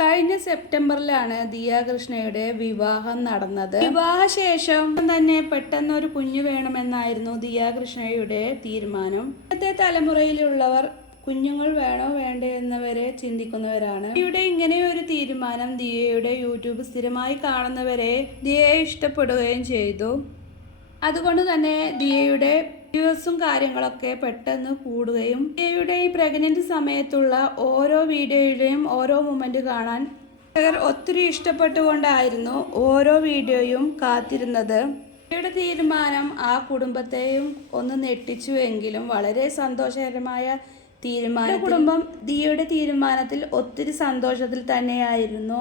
കഴിഞ്ഞ സെപ്റ്റംബറിലാണ് ദിയാകൃഷ്ണയുടെ വിവാഹം നടന്നത്. വിവാഹശേഷം തന്നെ പെട്ടെന്ന് ഒരു കുഞ്ഞു വേണമെന്നായിരുന്നു ദിയാകൃഷ്ണയുടെ തീരുമാനം. ഇന്നത്തെ തലമുറയിലുള്ളവർ കുഞ്ഞുങ്ങൾ വേണോ വേണ്ടേ എന്നവരെ ചിന്തിക്കുന്നവരാണ്. ദിയുടെ ഇങ്ങനെ ഒരു തീരുമാനം ദിയയുടെ യൂട്യൂബ് സ്ഥിരമായി കാണുന്നവരെ ദിയയെ ഇഷ്ടപ്പെടുകയും ചെയ്തു. അതുകൊണ്ട് തന്നെ ദിയയുടെ വ്യൂസും കാര്യങ്ങളൊക്കെ പെട്ടെന്ന് കൂടുകയും ദിയയുടെ ഈ പ്രഗ്നന്റ് സമയത്തുള്ള ഓരോ വീഡിയോയിലെയും ഓരോ മൊമെന്റ് കാണാൻ ഒത്തിരി ഇഷ്ടപ്പെട്ടുകൊണ്ടായിരുന്നു ഓരോ വീഡിയോയും കാത്തിരുന്നത്. ദിയയുടെ തീരുമാനം ആ കുടുംബത്തെയും ഒന്ന് നെട്ടിച്ചുവെങ്കിലും വളരെ സന്തോഷകരമായ തീരുമാനം കുടുംബം ദിയയുടെ തീരുമാനത്തിൽ ഒത്തിരി സന്തോഷത്തിൽ തന്നെയായിരുന്നു.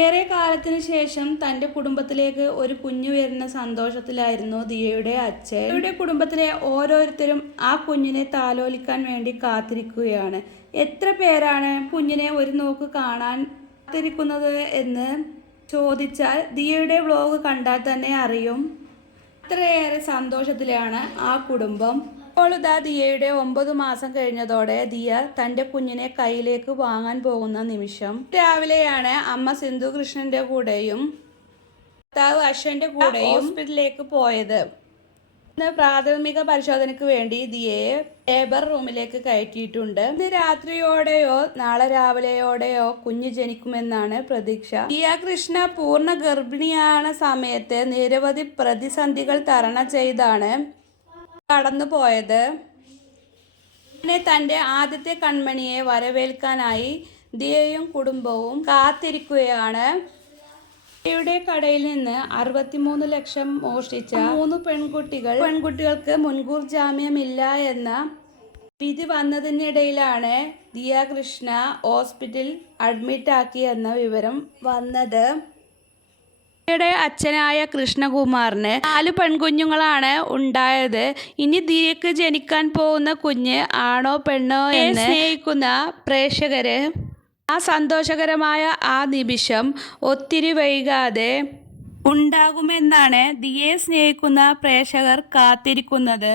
ഏറെ കാലത്തിന് ശേഷം തന്റെ കുടുംബത്തിലേക്ക് ഒരു കുഞ്ഞു വരുന്ന സന്തോഷത്തിലായിരുന്നു ദിയയുടെ അച്ഛൻ. ദിയയുടെ കുടുംബത്തിലെ ഓരോരുത്തരും ആ കുഞ്ഞിനെ താലോലിക്കാൻ വേണ്ടി കാത്തിരിക്കുകയാണ്. എത്ര പേരാണ് കുഞ്ഞിനെ ഒരു നോക്ക് കാണാൻ കാത്തിരിക്കുന്നത് എന്ന് ചോദിച്ചാൽ ദിയയുടെ വ്ലോഗ് കണ്ടാൽ തന്നെ അറിയും. അത്രയേറെ സന്തോഷത്തിലാണ് ആ കുടുംബം. ഇപ്പോൾ ഇതാ ദിയയുടെ ഒമ്പത് മാസം കഴിഞ്ഞതോടെ ദിയ തന്റെ കുഞ്ഞിനെ കയ്യിലേക്ക് വാങ്ങാൻ പോകുന്ന നിമിഷം രാവിലെയാണ് അമ്മ സിന്ധു കൃഷ്ണന്റെ കൂടെയും ഭർത്താവ് അശ്വന്റെ കൂടെയും ഹോസ്പിറ്റലിലേക്ക് പോയത്. ഇന്ന് പ്രാഥമിക പരിശോധനയ്ക്ക് വേണ്ടി ദിയയെ ലേബർ റൂമിലേക്ക് കയറ്റിയിട്ടുണ്ട്. ഇന്ന് രാത്രിയോടെയോ നാളെ രാവിലെയോടെയോ കുഞ്ഞ് ജനിക്കുമെന്നാണ് പ്രതീക്ഷ. ദിയ കൃഷ്ണ പൂർണ ഗർഭിണിയാണ് സമയത്ത് നിരവധി പ്രതിസന്ധികൾ തരണം ചെയ്താണ്. കടന്നു പോയത് പിന്നെ തന്റെ ആദ്യത്തെ കൺമണിയെ വരവേൽക്കാനായി ദിയയും കുടുംബവും കാത്തിരിക്കുകയാണ്. ദിയയുടെ കടയിൽ നിന്ന് അറുപത്തിമൂന്ന് ലക്ഷം മോഷ്ടിച്ച മൂന്ന് പെൺകുട്ടികൾ. പെൺകുട്ടികൾക്ക് മുൻകൂർ ജാമ്യമില്ല എന്ന വിധി വന്നതിനിടയിലാണ് ദിയ കൃഷ്ണ ഹോസ്പിറ്റലിൽ അഡ്മിറ്റ് ആക്കി എന്ന വിവരം വന്നത്. ദിയയുടെ അച്ഛനായ കൃഷ്ണകുമാറിന് നാല് പെൺകുഞ്ഞുങ്ങളാണ് ഉണ്ടായത്. ഇനി ദിയക്ക് ജനിക്കാൻ പോകുന്ന കുഞ്ഞ് ആണോ പെണ്ണോ എന്ന് സ്നേഹിക്കുന്ന പ്രേക്ഷകര് ആ സന്തോഷകരമായ ആ നിമിഷം ഒത്തിരി വൈകാതെ ഉണ്ടാകുമെന്നാണ് ദിയെ സ്നേഹിക്കുന്ന പ്രേക്ഷകർ കാത്തിരിക്കുന്നത്.